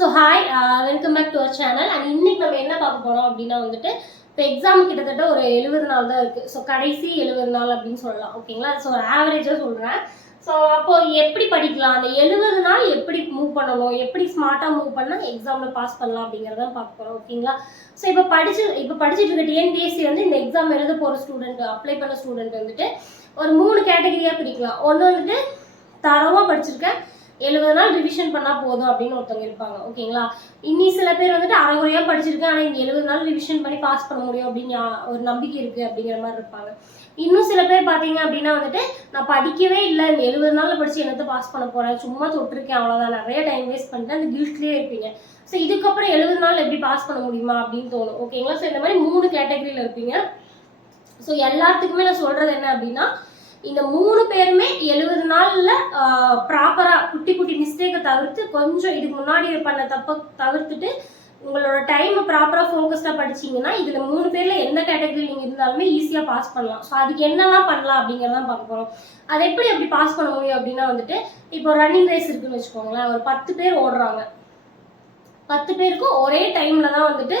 So hi welcome back to our channel and இன்னைக்கு நம்ம என்ன பார்க்க போகிறோம் அப்படின்னா வந்துட்டு இப்போ எக்ஸாம் கிட்டத்தட்ட ஒரு எழுபது நாள் தான் இருக்குது ஸோ கடைசி எழுபது நாள் அப்படின்னு சொல்லலாம். ஓகேங்களா ஸோ ஆவரேஜாக சொல்கிறேன் ஸோ அப்போ எப்படி படிக்கலாம்? அந்த எழுபது நாள் எப்படி மூவ் பண்ணணும்? எப்படி ஸ்மார்ட்டாக மூவ் பண்ணால் எக்ஸாமில் பாஸ் பண்ணலாம் அப்படிங்கிறத பார்க்க போகிறோம் ஓகேங்களா ஸோ இப்போ படிச்சு இப்போ படிச்சுட்டு இருக்க டிஎன்பிஎஸ்சி வந்து இந்த எக்ஸாம் எழுத போகிற ஸ்டூடெண்ட் அப்ளை பண்ண ஸ்டூடெண்ட் வந்துட்டு ஒரு மூணு கேட்டகரியாக பிடிக்கலாம் ஒன்று வந்துட்டு தரமாக படிச்சிருக்கேன். எழுபது நாள் ரிவிஷன் பண்ணால் போதும் அப்படின்னு ஒருத்தவங்க இருப்பாங்க ஓகேங்களா? இன்னி சில பேர் வந்துட்டு அரைகுறையாக படிச்சிருக்கேன் ஆனால் இங்கே எழுபது நாள் ரிவிஷன் பண்ணி பாஸ் பண்ண முடியும் அப்படின்னு ஒரு நம்பிக்கை இருக்குது அப்படிங்கிற மாதிரி இருப்பாங்க. இன்னும் சில பேர் பார்த்தீங்க அப்படின்னா வந்துட்டு நான் படிக்கவே இல்லை இந்த எழுபது நாளில் படித்து என்னத்தை பாஸ் பண்ண போகிறேன் சும்மா தொட்டிருக்கேன் அவ்வளோதான் நிறைய டைம் வேஸ்ட் பண்ணிட்டு அந்த கில்ட்லேயே இருப்பீங்க. ஸோ இதுக்கப்புறம் எழுபது நாள் எப்படி பாஸ் பண்ண முடியுமா அப்படின்னு தோணும் ஓகேங்களா? ஸோ இந்த மாதிரி மூணு கேட்டகரியில் இருப்பீங்க. ஸோ எல்லாத்துக்குமே நான் சொல்கிறது என்ன அப்படின்னா இந்த மூணு பேருமே எழுபது நாளில் ப்ராப்பராக குட்டி குட்டி மிஸ்டேக்கை தவிர்த்து கொஞ்சம் இதுக்கு முன்னாடி பண்ண தப்பை தவிர்த்துட்டு உங்களோட டைமை ப்ராப்பராக ஃபோக்கஸ்டாக படிச்சீங்கன்னா இதில் மூணு பேரில் எந்த கேட்டகரி நீங்கள் இருந்தாலுமே ஈஸியாக பாஸ் பண்ணலாம். ஸோ அதுக்கு என்னெல்லாம் பண்ணலாம் அப்படிங்கிறதான் பார்க்க போகிறோம் அதை எப்படி அப்படி பாஸ் பண்ண முடியும் அப்படின்னா வந்துட்டு இப்போ ரன்னிங் ரேஸ் இருக்குன்னு வச்சுக்கோங்களேன். ஒரு பத்து பேர் ஓடுறாங்க. பத்து பேருக்கும் ஒரே டைமில் தான் வந்துட்டு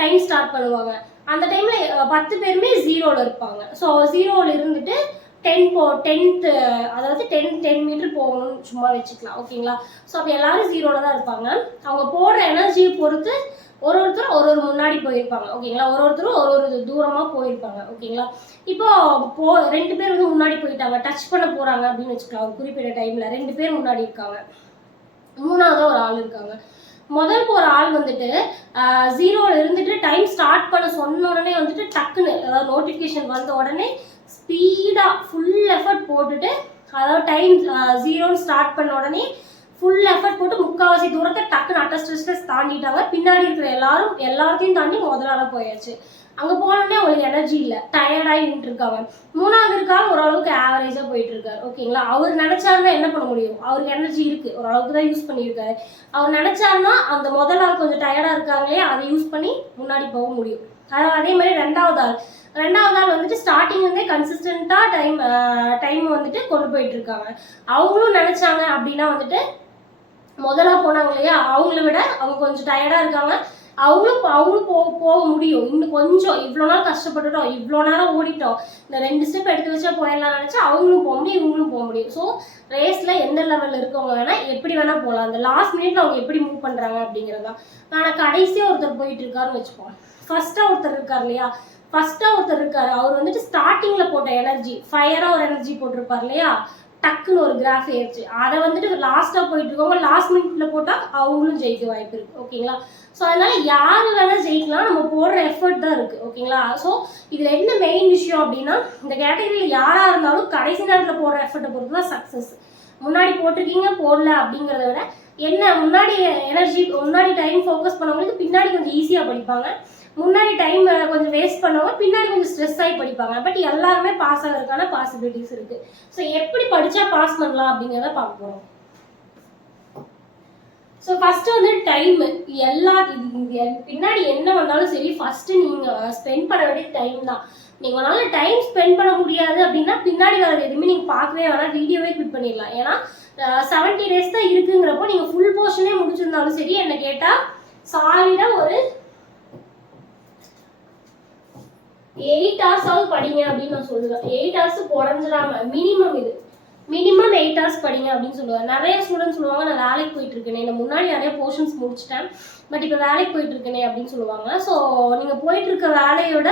டைம் ஸ்டார்ட் பண்ணுவாங்க. அந்த டைமில் பத்து பேருமே ஜீரோவில் இருப்பாங்க. ஸோ ஜீரோவில் இருந்துட்டு டென் போ டென்த்து அதாவது டென் டென் மீட்டர் போகணும்னு சும்மா வச்சுக்கலாம் ஓகேங்களா ஸோ அப்போ எல்லாரும் ஜீரோவில் தான் இருப்பாங்க. அவங்க போடுற எனர்ஜியை பொறுத்து ஒரு ஒருத்தரும் ஒரு ஒரு முன்னாடி போயிருப்பாங்க ஓகேங்களா ஒரு ஒருத்தரும் ஒரு ஒரு தூரமாக போயிருப்பாங்க ஓகேங்களா இப்போ போ ரெண்டு பேர் வந்து முன்னாடி போயிட்டாங்க டச் பண்ண போகிறாங்க அப்படின்னு வச்சுக்கலாம் ஒரு குறிப்பிட்ட டைமில் ரெண்டு பேர் முன்னாடி இருக்காங்க. மூணாவது ஒரு ஆள் இருக்காங்க. முதல் போகிற ஆள் வந்துட்டு ஜீரோவில் இருந்துட்டு டைம் ஸ்டார்ட் பண்ண சொன்ன உடனே வந்துட்டு டக்குன்னு அதாவது நோட்டிஃபிகேஷன் வந்த உடனே ஸ்பீடாக ஃபுல் எஃபர்ட் போட்டுட்டு அதாவது டைம் ஜீரோன்னு ஸ்டார்ட் பண்ண உடனே ஃபுல் எஃபர்ட் போட்டு முக்கால்வாசி தூரத்தை டக்குன்னு அட்டஸ்டஸ் தாண்டிட்டாங்க. பின்னாடி இருக்கிற எல்லாரும் எல்லாத்தையும் தாண்டி முதல் போயாச்சு. அங்கே போனோடனே அவங்களுக்கு எனர்ஜி இல்லை. டயர்டாகி நின்று இருக்காங்க மூணாவது இருக்கால் ஓரளவுக்கு ஆவரேஜாக போயிட்டு இருக்காரு ஓகேங்களா அவர் நினைச்சாருன்னா என்ன பண்ண முடியும்? அவருக்கு எனர்ஜி இருக்கு. ஓரளவுக்கு தான் யூஸ் பண்ணியிருக்காரு. அவர் நினைச்சாருன்னா அந்த முதல் நாள் கொஞ்சம் டயர்டாக இருக்காங்களே அதை யூஸ் பண்ணி முன்னாடி போக முடியும். ஆனால் அதே மாதிரி ரெண்டாவது ஆள். ரெண்டாவது ஆள் வந்துட்டு ஸ்டார்டிங் இருந்தே கன்சிஸ்டண்ட்டாக டைம் டைம் வந்துட்டு கொண்டு போயிட்டு இருக்காங்க. அவங்களும் நினைச்சாங்க அப்படின்னா வந்துட்டு முதலாக போனாங்க இல்லையா? அவங்கள விட அவங்க கொஞ்சம் டயர்டாக இருக்காங்க. அவங்களும் அவங்களும் போக போக முடியும். இன்னும் கொஞ்சம் இவ்வளோ நாள் கஷ்டப்பட்டுட்டோம் இவ்வளோ நேரம் ஓடிட்டோம். இந்த ரெண்டு ஸ்டெப் எடுத்து வச்சா போயிடலாம் நினச்சா அவங்களும் போக முடியும் இவங்களும் போக முடியும். ஸோ ரேஸில் எந்த லெவலில் இருக்கவங்க வேணால் எப்படி வேணால் போகலாம் அந்த லாஸ்ட் மினிட்ல அவங்க எப்படி மூவ் பண்ணுறாங்க அப்படிங்கிறது தான் ஆனால் கடைசியாக ஒருத்தர் போயிட்டு இருக்காருன்னு வச்சுப்போம் ஃபர்ஸ்ட்டாக ஒருத்தர் இருக்கார் இல்லையா? ஃபர்ஸ்ட்டாக ஒருத்தர் இருக்கார். அவர் வந்துட்டு ஸ்டார்டிங்கில் போட்ட எனர்ஜி ஃபயராக ஒரு எனர்ஜி போட்டிருப்பார் இல்லையா? டக்குன்னு ஒரு கிராஃப் ஏறிச்சு. அதை வந்துட்டு லாஸ்ட்டாக போயிட்டு இருக்கவங்க லாஸ்ட் மினிட்ல போட்டால் அவங்களும் ஜெயிக்க வாய்ப்பு இருக்கு. ஓகேங்களா? ஸோ அதனால யார் வேணால் ஜெயிக்கலாம். நம்ம போடுற எஃபர்ட் தான் இருக்கு. ஓகேங்களா? ஸோ இதில் என்ன மெயின் விஷயம் அப்படின்னா இந்த கேட்டகரியில் யாராக இருந்தாலும் கடைசி நேரத்தில் போடுற எஃபர்ட்டை பொறுத்து தான் சக்ஸஸ் முன்னாடி போட்டிருக்கீங்க போடல அப்படிங்கிறத விட என்ன முன்னாடி எனர்ஜி முன்னாடி டைம் ஃபோக்கஸ் பண்ணவங்களுக்கு பின்னாடி கொஞ்சம் ஈஸியாக படிப்பாங்க. முன்னாடி டைம் கொஞ்சம் வேஸ்ட் பண்ணவங்க பின்னாடி கொஞ்சம் ஸ்ட்ரெஸ் ஆகி படிப்பாங்க. பட் எல்லாருமே பாஸ் ஆகிறதுக்கான பாசிபிலிட்டிஸ் இருக்கு. ஸோ எப்படி படிச்சா பாஸ் பண்ணலாம் அப்படிங்கிறத பார்க்க போகிறோம் ஸோ ஃபஸ்ட்டு வந்து டைம் எல்லா இது- பின்னாடி என்ன வந்தாலும் சரி ஃபஸ்ட்டு நீங்கள் ஸ்பெண்ட் பண்ண வேண்டிய டைம் தான். நீங்கள் உங்களால டைம் ஸ்பெண்ட் பண்ண முடியாது அப்படின்னா பின்னாடி வரது எதுவுமே நீங்கள் பார்க்கவே வேணாம். வீடியோவே குவிட் பண்ணிடலாம். ஏன்னா செவன்டி டேஸ் தான் இருக்குங்கிறப்போ நீங்கள் ஃபுல் போர்ஷனே முடிச்சிருந்தாலும் சரி என்னை கேட்டால் சாலிடாக ஒரு எயிட் ஹவர்ஸாவது படிங்க அப்படின்னு நான் சொல்லுவேன். எயிட் ஹவர்ஸ் குறைஞ்சிடாம மினிமம் இது. மினிமம் எயிட் ஹவர்ஸ் படிங்க அப்படின்னு சொல்லுவேன். நிறைய ஸ்டூடெண்ட்ஸ் சொல்லுவாங்க நான் வேலைக்கு போயிட்டு இருக்கேனே நான் முன்னாடி நிறைய போர்ஷன்ஸ் முடிச்சிட்டேன். பட் இப்போ வேலைக்கு போயிட்டு இருக்கேனே அப்படின்னு சொல்லுவாங்க. ஸோ நீங்கள் போயிட்டு இருக்க வேலையோட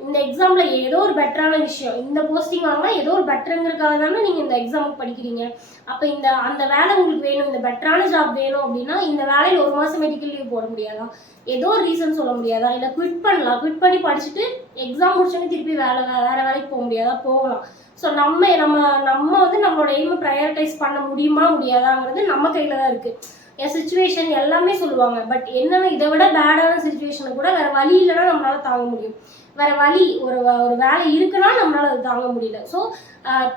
இந்த எக்ஸாமில் ஏதோ ஒரு பெட்டரான விஷயம். இந்த போஸ்டிங் வாங்கினா ஏதோ ஒரு பெட்டருங்கிறதுக்காக தானே நீங்கள் இந்த எக்ஸாமுக்கு படிக்கிறீங்க. அப்போ இந்த அந்த வேலை உங்களுக்கு வேணும் இந்த பெட்டரான ஜாப் வேணும் அப்படின்னா இந்த வேலையில் ஒரு மாதம் மெடிக்கல் லீவ் போட முடியாதா? ஏதோ ஒரு ரீசன் சொல்ல முடியாதா? இல்லை குவிட் பண்ணலாம். குவிட் பண்ணி படிச்சுட்டு எக்ஸாம் முடிச்சோன்னே திருப்பி வேலை வேற வேற வேலைக்கு போக முடியாதா? போகலாம். ஸோ நம்ம நம்ம நம்ம வந்து நம்மளோட எய்மை ப்ரையாரிட்டைஸ் பண்ண முடியுமா முடியாதாங்கிறது நம்ம கையில் தான் இருக்குது என் சுச்சுவேஷன் எல்லாமே சொல்லுவாங்க. பட் என்னன்னா இதை விட பேடான சுச்சுவேஷனை கூட வேற வழி இல்லைன்னா நம்மளால தாங்க முடியும். வேற வழி ஒரு ஒரு வேலை இருக்குன்னா நம்மளால அது தாங்க முடியல. ஸோ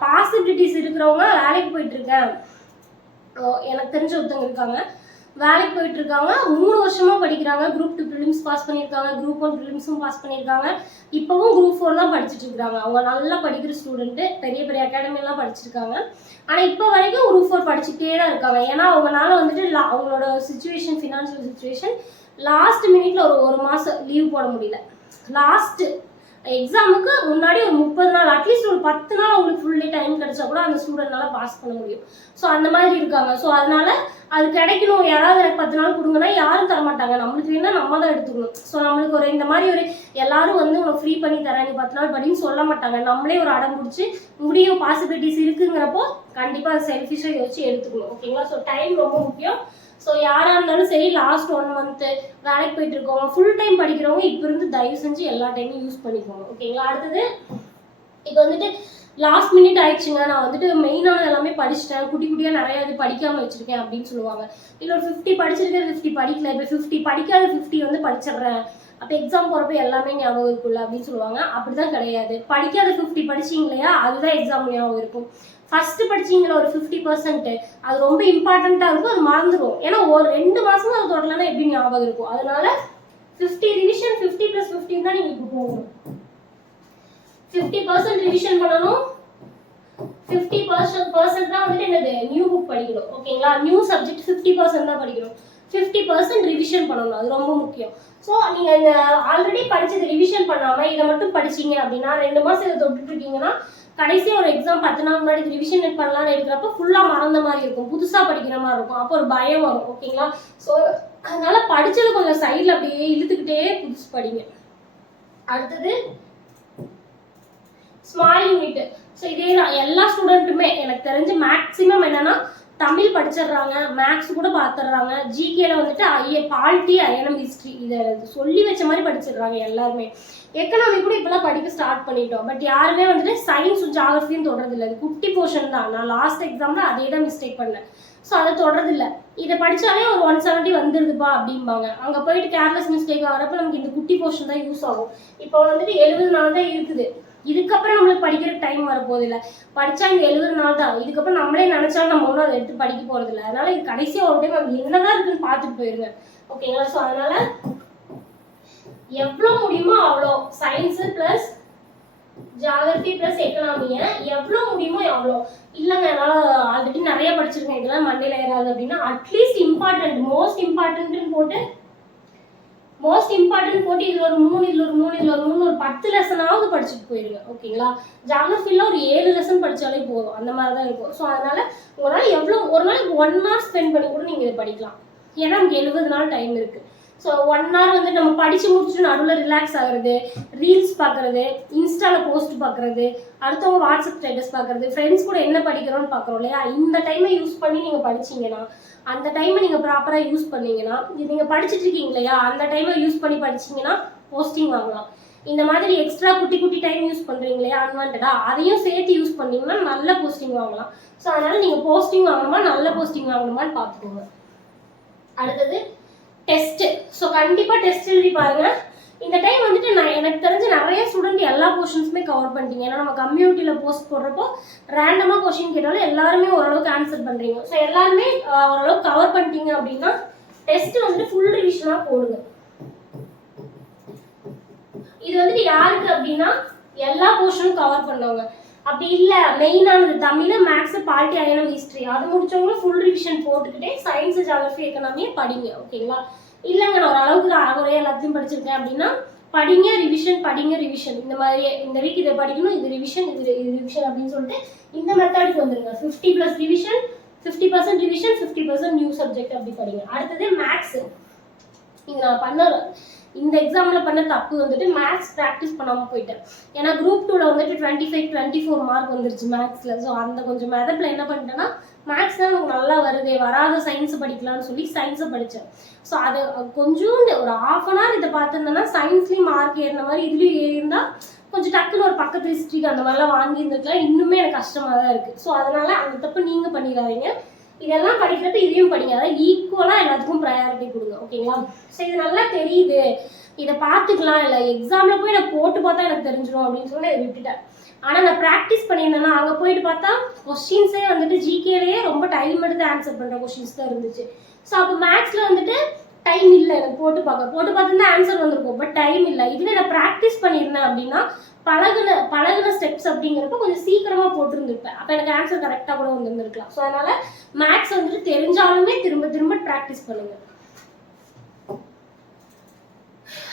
பாசிபிலிட்டிஸ் இருக்கிறவங்க வேலைக்கு போயிட்டு இருக்கேன் எனக்கு தெரிஞ்ச ஒருத்தவங்க இருக்காங்க. வேலைக்கு போயிட்டு இருக்காங்க மூணு வருஷமா படிக்கிறாங்க. குரூப் டூ ப்ரிலிம்ஸ் பாஸ் பண்ணியிருக்காங்க. குரூப் ஒன் ப்ரிலிம்ஸும் பாஸ் பண்ணியிருக்காங்க. இப்போவும் குரூப் ஃபோர் தான் படிச்சுட்டு இருக்காங்க அவங்க நல்லா படிக்கிற ஸ்டூடெண்ட்டு பெரிய பெரிய அகாடமிலாம் படிச்சிருக்காங்க. ஆனால் இப்போ வரைக்கும் குரூப் ஃபோர் படிச்சுட்டே தான் இருக்காங்க. ஏன்னா அவங்களால வந்துட்டு லா அவங்களோட சுச்சுவேஷன் ஃபினான்ஷியல் சுச்சுவேஷன் லாஸ்ட் மினிட்ல ஒரு ஒரு மாதம் லீவ் போட முடியல. லாஸ்ட் எக்ஸாமுக்கு முன்னாடி ஒரு முப்பது நாள் அட்லீஸ்ட் ஒரு பத்து நாள் அவங்களுக்கு ஃபுல் டைம் கிடைச்சா கூட அந்த ஸ்டூடெண்ட்னால பாஸ் பண்ண முடியும். ஸோ அந்த மாதிரி இருக்காங்க. ஸோ அதனால அது கிடைக்கணும். யாராவது எனக்கு பத்து நாள் கொடுங்கன்னா யாரும் தரமாட்டாங்க நம்மளுக்கு வேணா நம்ம தான் எடுத்துக்கணும். ஸோ நம்மளுக்கு ஒரு இந்த மாதிரி ஒரு எல்லாரும் வந்து உனக்கு ஃப்ரீ பண்ணி தரேன் நீ பத்து நாள் படின்னு சொல்ல மாட்டாங்க. நம்மளே ஒரு அடம் பிடிச்சி முடியும். பாசிபிலிட்டிஸ் இருக்குங்கிறப்போ கண்டிப்பாக அதை செல்ஃபிஷாக யோசிச்சு எடுத்துக்கணும். ஓகேங்களா ஸோ டைம் ரொம்ப முக்கியம். ஸோ யாராக இருந்தாலும் சரி லாஸ்ட் ஒன் மந்த்து வேலைக்கு போயிட்டு இருக்கவங்க ஃபுல் டைம் படிக்கிறவங்க இப்போ இருந்து தயவு செஞ்சு எல்லா டைமும் யூஸ் பண்ணிக்கோங்க. ஓகேங்களா அடுத்தது இப்போ வந்துட்டு லாஸ்ட் மினிட் ஆயிடுச்சுங்க. நான் வந்துட்டு மெயினான எல்லாமே படிச்சிட்டேன். குட்டி குட்டியாக நிறையா இது படிக்காமல் வச்சுருக்கேன் அப்படின்னு சொல்லுவாங்க. இல்லை ஒரு ஃபிஃப்டி படிச்சிருக்கேன் ஃபிஃப்டி படிக்கல. இப்போ ஃபிஃப்டி படிக்காத ஃபிஃப்டி வந்து படிச்சிடுறேன். அப்போ எக்ஸாம் போகிறப்ப எல்லாமே ஞாபகம் இருக்குல்ல அப்படின்னு சொல்லுவாங்க. அப்படிதான் கிடையாது. படிக்காத ஃபிஃப்டி படிச்சிங்க இல்லையா? அதுதான் எக்ஸாம் ஞாபகம் இருக்கும். ஃபர்ஸ்ட் படிச்சீங்களா? ஒரு ஃபிஃப்டி பர்சன்ட் அது ரொம்ப இம்பார்ட்டண்ட்டாக இருக்கும். அது மறந்துடும் ஏன்னா ஒரு ரெண்டு மாதமும் அது தொடரலன்னா எப்படி ஞாபகம் இருக்கும்? அதனால ஃபிஃப்டி ரிவிஷன் ஃபிஃப்டி ப்ளஸ் ஃபிஃப்டின் தான் நீங்கள் இப்போ போகணும். ஃபிஃப்டி பர்சன்ட் ரிவிஷன் பண்ணணும். ஃபிஃப்டி பர்சன்ட் பர்சன்ட் தான் வந்துட்டு என்னது? நியூ புக் படிக்கணும். ஓகேங்களா? நியூ சப்ஜெக்ட் ஃபிஃப்டி பர்சன்ட் தான் படிக்கணும். ஃபிஃப்டி பர்சன்ட் ரிவிஷன் பண்ணணும். அது ரொம்ப முக்கியம். ஸோ நீங்கள் இந்த ஆல்ரெடி படித்தது ரிவிஷன் பண்ணாமல் இதை மட்டும் படிச்சீங்க அப்படின்னா ரெண்டு மாதம் இதை தொட்டுட்டு இருக்கீங்கன்னா கடைசி ஒரு எக்ஸாம் பத்து நாள் முன்னாடி ரிவிஷன் பண்ணலாம்னு எடுக்கிறப்ப ஃபுல்லாக மறந்த மாதிரி இருக்கும். புதுசாக படிக்கிற மாதிரி இருக்கும். அப்போ ஒரு பயம் வரும் ஓகேங்களா ஸோ அதனால படிச்சது கொஞ்சம் சைடில் அப்படியே இழுத்துக்கிட்டே புதுசு படிங்க. அடுத்தது ஸ்மால் யூனிட் ஸோ இதே தான். எல்லா ஸ்டூடெண்ட்டுமே எனக்கு தெரிஞ்சு மேக்ஸிமம் என்னன்னா தமிழ் படிச்சிடுறாங்க மேக்ஸ் கூட பார்த்துடுறாங்க ஜிகேல வந்துட்டு ஐஏ பால்ட்டி ஐஎனம் ஹிஸ்ட்ரி இதை சொல்லி வச்ச மாதிரி படிச்சிடுறாங்க எல்லாருமே. எக்கனாமி கூட இப்போலாம் படிக்க ஸ்டார்ட் பண்ணிட்டோம். பட் யாருமே வந்துட்டு சயின்ஸும் ஜாகிரஃபியும் தொடர்றதில்ல இது குட்டி போர்ஷன் தான். நான் லாஸ்ட் எக்ஸாம்ல அதே தான் மிஸ்டேக் பண்ணேன். ஸோ அதை தொடர்றதில்ல இதை படிச்சாலே ஒரு ஒன் செவன்ட்டி வந்துருதுப்பா அப்படிம்பாங்க. அங்கே போயிட்டு கேர்லெஸ் மிஸ்டேக் ஆகிறப்ப நமக்கு இந்த குட்டி போர்ஷன் தான் யூஸ் ஆகும். இப்போ வந்துட்டு எழுபது நாள் தான் இருக்குது. இதுக்கப்புறம் நம்மளுக்கு படிக்கிற டைம் வரப்போது இல்லை. படித்தா இந்த எழுபது நாள் தான். இதுக்கப்புறம் நம்மளே நினைச்சாலும் நம்ம ஒன்றும் அதை எடுத்து படிக்க போகிறது இல்லை. அதனால இது கடைசியாக ஒரு டைம் அது என்னதான் இருக்குன்னு பார்த்துட்டு போயிருங்க. ஓகேங்களா? ஸோ அதனால எவ்வளோ முடியுமோ அவ்வளோ. சயின்ஸு ப்ளஸ் ஜாகிரபி ப்ளஸ் எக்கனாமியை எவ்வளோ முடியுமோ எவ்வளோ இல்லைங்க என்னால் ஆல்ரெடி நிறைய படிச்சிருக்கேன். இதெல்லாம் மண்டையில் ஏறாது அப்படின்னா அட்லீஸ்ட் இம்பார்ட்டன்ட் மோஸ்ட் இம்பார்ட்டன்ட்னு போட்டு மோஸ்ட் இம்பார்ட்டன்ட் போட்டு இதில் ஒரு மூணு இதில் ஒரு மூணு இதில் ஒரு மூணு ஒரு பத்து லெசனாவது படிச்சுட்டு போயிருவேன் ஓகேங்களா ஜாகிரஃபியில் ஒரு ஏழு லெசன் படித்தாலே போதும் அந்த மாதிரி தான் இருக்கும். ஸோ அதனால் உங்களால் எவ்வளோ ஒரு நாளைக்கு ஒன் ஹவர் ஸ்பெண்ட் பண்ணி கூட நீங்கள் இதை படிக்கலாம். ஏன்னா இங்கே எழுபது நாள் டைம் இருக்குது ஸோ ஒன் ஹவர் வந்து நம்ம படித்து முடிச்சுட்டு நடுவில் ரிலாக்ஸ் ஆகுறது ரீல்ஸ் பார்க்குறது இன்ஸ்டாவில் போஸ்ட் பார்க்குறது அடுத்தவங்க வாட்ஸ்அப் ஸ்டேட்டஸ் பார்க்குறது ஃப்ரெண்ட்ஸ் கூட என்ன படிக்கிறோம்னு பார்க்குறோம் இல்லையா? இந்த டைமை யூஸ் பண்ணி நீங்கள் படிச்சீங்கன்னா அந்த டைமை நீங்கள் ப்ராப்பராக யூஸ் பண்ணீங்கன்னா இது நீங்கள் படிச்சுட்டு இருக்கீங்க இல்லையா? அந்த டைமை யூஸ் பண்ணி படிச்சீங்கன்னா போஸ்டிங் வாங்கலாம். இந்த மாதிரி எக்ஸ்ட்ரா குட்டி குட்டி டைம் யூஸ் பண்ணுறீங்க இல்லையா? அன்வான்டாக அதையும் சேர்த்து யூஸ் பண்ணீங்கன்னா நல்ல போஸ்டிங் வாங்கலாம். ஸோ அதனால் நீங்கள் போஸ்டிங் வாங்கணுமா நல்ல போஸ்டிங் வாங்கணுமான்னு பார்த்துக்கோங்க அடுத்தது டெஸ்ட் ஸோ கண்டிப்பாக டெஸ்ட் எழுதி பாருங்க. இந்த டைம் வந்துட்டு நான் எனக்கு தெரிஞ்சு நிறைய ஸ்டூடெண்ட் எல்லா போர்ஷன்ஸுமே கவர் பண்ணிட்டீங்க. ஏன்னா நம்ம கம்யூனிட்டியில் போஸ்ட் போடுறப்போ ரேண்டமாக கொஷின் கேட்டாலும் எல்லாருமே ஓரளவுக்கு ஆன்சர் பண்ணுறீங்க ஸோ எல்லாருமே ஓரளவுக்கு கவர் பண்ணிட்டீங்க அப்படின்னா டெஸ்ட் வந்துட்டு ஃபுல் ரிவிஷனாக போடுங்க. இது வந்துட்டு யாருக்கு அப்படின்னா எல்லா போர்ஷனும் கவர் பண்ணவங்க. அப்படி இல்லை மெயினானது தமிழ் மேக்ஸ் பாலிட்டி அயனம் ஹிஸ்ட்ரி அது முடிச்சவங்களும் ஃபுல் ரிவிஷன் போட்டுக்கிட்டே சயின்ஸ் ஜாகிரஃபி எக்கனாமியை படிங்க ஓகேங்களா இல்லைங்க நான் ஓரளவுக்கு அறகுறையாக எல்லாத்தையும் படிச்சிருக்கேன் அப்படின்னா படிங்க ரிவிஷன் படிங்க ரிவிஷன் இந்த மாதிரி இந்த வீக் இதை படிக்கணும் இது ரிவிஷன் இது இது ரிவிஷன் அப்படின்னு சொல்லிட்டு இந்த மெத்தடுக்கு வந்துருங்க. Fifty plus revision fifty percent revision fifty percent new subject அப்படி படிங்க. அடுத்தது மேக்ஸ் இது நான் பண்ண இந்த எக்ஸாமில் பண்ண தப்பு வந்துட்டு மேக்ஸ் ப்ராக்டிஸ் பண்ணாமல் போயிட்டேன். ஏன்னா குரூப் டூவில் வந்துட்டு twenty five twenty four mark வந்துருச்சு மேக்ஸில் ஸோ அந்த கொஞ்சம் மெதப்பில் என்ன பண்ணிட்டேன்னா மேக்ஸ் தான் எனக்கு நல்லா வருது வராத சயின்ஸ் படிக்கலாம்னு சொல்லி சயின்ஸை படித்தேன் ஸோ அது கொஞ்சோண்டு ஒரு ஆஃப் அன் ஹவர் இதை பார்த்துருந்தேன்னா சயின்ஸ்லேயும் மார்க் ஏறின மாதிரி இதுலேயும் ஏறியிருந்தா கொஞ்சம் டக்குன்னு ஒரு பக்கத்து ஹிஸ்ட்ரிக்கு அந்த மாதிரிலாம் வாங்கியிருந்துக்கலாம் இன்னுமே எனக்கு கஷ்டமாக தான் இருக்குது ஸோ அதனால் அந்த தப்பு நீங்கள் பண்ணிடாதீங்க. இதெல்லாம் படிக்கிறப்ப இதையும் படிங்க. அதாவது ஈக்குவலாக எல்லாத்துக்கும் ப்ரையாரிட்டி கொடுங்க. ஓகேங்களா ஸோ இது நல்லா தெரியுது. இதை பார்த்துக்கலாம். இல்லை எக்ஸாமில் போய் நான் போட்டு பார்த்தா எனக்கு தெரிஞ்சிடும் அப்படின்னு சொல்லி இதை விட்டுட்டேன். ஆனால் நான் ப்ராக்டிஸ் பண்ணியிருந்தேன்னா அங்கே போயிட்டு பார்த்தா கொஸ்டின்ஸே வந்துட்டு ஜிகேலேயே ரொம்ப டைம் எடுத்து ஆன்சர் பண்ணுற கொஸ்டின்ஸ் தான் இருந்துச்சு. ஸோ அப்போ மேக்ஸில் வந்துட்டு டைம் இல்லை எனக்கு போட்டு பார்க்க. போட்டு பார்த்துருந்தா ஆன்சர் வந்திருக்கும். பட் டைம் இல்லை. இதுவே நான் ப்ராக்டிஸ் பண்ணியிருந்தேன் அப்படின்னா பழகுன பழகுன ஸ்டெப்ஸ் அப்படிங்கிறப்ப கொஞ்சம் சீக்கிரமாக போட்டிருந்துருப்பேன். அப்போ எனக்கு ஆன்சர் கரெக்டாக கூட வந்திருந்துருக்கலாம். ஸோ அதனால மேக்ஸ் வந்துட்டு தெரிஞ்சாலுமே திரும்ப திரும்ப ப்ராக்டிஸ் பண்ணுங்க.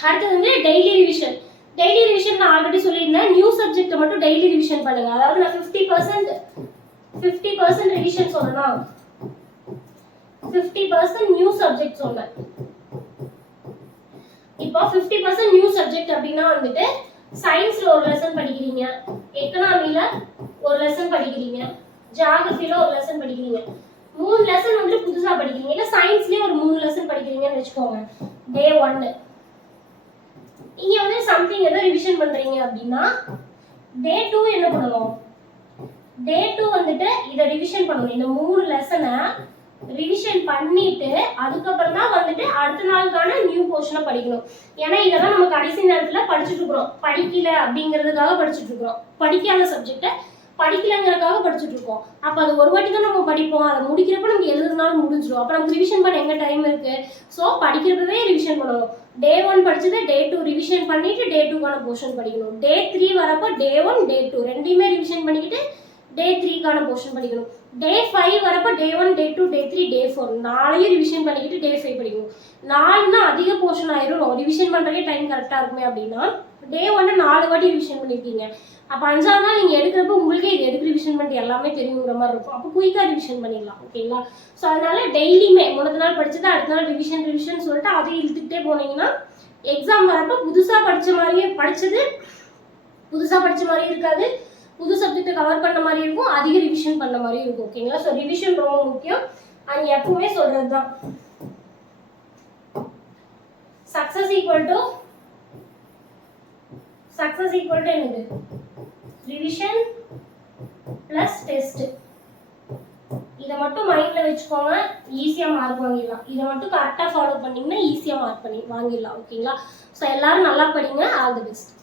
அடுத்தது வந்து டெய்லி ரிவிஷன் டெய்லி ரிவிஷன் நான் ஆல்ரெடி சொல்லியிருந்தேன். நியூ சப்ஜெக்ட்டை மட்டும் டெய்லி ரிவிஷன் பண்ணுங்க. அதாவது நான் fifty percent fifty percent revision சொல்லணும் ஃபிஃப்டி பர்சன்ட் நியூ சப்ஜெக்ட் சொன்னேன். இப்போ ஃபிஃப்டி பர்சன்ட் நியூ சப்ஜெக்ட் அப்படின்னா வந்துட்டு சயின்ஸ்ல ஒரு லெசன் படிக்கிறீங்க. எக்கனாமில ஒரு லெசன் படிக்கிறீங்க. ஜியாகிரபில ஒரு லெசன் படிக்கிறீங்க. மூணு லெசன் வந்து புதுசா படிக்கிறீங்க. இல்ல சயின்ஸ்லயே ஒரு மூணு லெசன் படிக்கிறீங்கன்னு வச்சுக்கோங்க. டே ஒன்னு நீங்க வந்து சம்திங் ஏதோ ரிவிஷன் பண்றீங்க அப்படின்னா டே டூ என்ன பண்ணணும் டே டூ வந்துட்டு இதை ரிவிஷன் பண்ணணும் இந்த மூணு லெசனை ரிவிஷன் பண்ணிட்டு அதுக்கப்புறம் தான் வந்துட்டு அடுத்த நாளுக்கான நியூ போர்ஷனை படிக்கணும். ஏன்னா இதெல்லாம் நம்ம கடைசி நேரத்தில் படிச்சுட்டு இருக்கிறோம். படிக்கல அப்படிங்கிறதுக்காக படிச்சுட்டு இருக்கிறோம். படிக்காத சப்ஜெக்டை படிக்கலங்கிறதுக்காக படிச்சுட்டு இருக்கோம். அப்போ அது ஒரு வாட்டி தான் நம்ம படிப்போம். அதை முடிக்கிறப்ப நமக்கு எழுதுனாலும் முடிஞ்சிடும் அப்போ நமக்கு ரிவிஷன் பண்ண எங்கே டைம் இருக்கு? ஸோ படிக்கிறப்பவே ரிவிஷன் பண்ணணும். டே ஒன் படிச்சதை டே டூ ரிவிஷன் பண்ணிட்டு டே டூக்கான போர்ஷன் படிக்கணும். டே த்ரீ வரப்போ டே ஒன் டே டூ ரெண்டையுமே ரிவிஷன் பண்ணிக்கிட்டு டே த்ரீக்கான போர்ஷன் படிக்கணும். டே ஃபைவ் வரப்போ day one day two day three day four நாளையும் ரிவிஷன் பண்ணிக்கிட்டு டே ஃபைவ் படிக்கணும். நாலுனா அதிக போர்ஷன் ஆயிரும். ரிவிஷன் பண்ணுறதே டைம் கரெக்டாக இருக்குமே அப்படின்னா டே ஒன்று நாலு வாட்டி ரிவிஷன் பண்ணியிருக்கீங்க அப்போ அஞ்சாவது நாள் நீங்கள் எடுக்கிறப்ப உங்களுக்கே இது எதுக்கு ரிவிஷன் பண்ணிட்டு எல்லாமே தெரியுங்கிற மாதிரி இருக்கும். அப்போ குயிக்காக ரிவிஷன் பண்ணிடலாம். ஓகேங்களா ஸோ அதனால டெய்லியுமே முன்னத்த நாள் படிச்சது அடுத்த நாள் ரிவிஷன் ரிவிஷன் சொல்லிட்டு அதை இழுத்துக்கிட்டே போனீங்கன்னா எக்ஸாம் வரப்போ புதுசாக படித்த மாதிரியே படித்தது புதுசாக படித்த மாதிரியும் இருக்காது. புது சப்ஜெக்டை கவர் பண்ண மாதிரி இருக்கும் அதிக ரிவிஷன் பண்ண மாதிரி இருக்கும் ஓகேங்களா ஸோ ரிவிஷன் ரொம்ப முக்கியம். அண்ட் எப்பவுமே சொல்கிறது தான் success equal to success equal to என்னது? ரிவிஷன் ப்ளஸ் டெஸ்ட் இதை மட்டும் மைண்டில் வச்சுக்கோங்க ஈஸியாக மார்க் வாங்கிடலாம். இதை மட்டும் கரெக்டாக ஃபாலோ பண்ணிங்கன்னா ஈஸியாக மார்க் பண்ணி வாங்கிடலாம் ஓகேங்களா ஸோ எல்லோரும் நல்லா படிங்க ஆல் தி பெஸ்ட்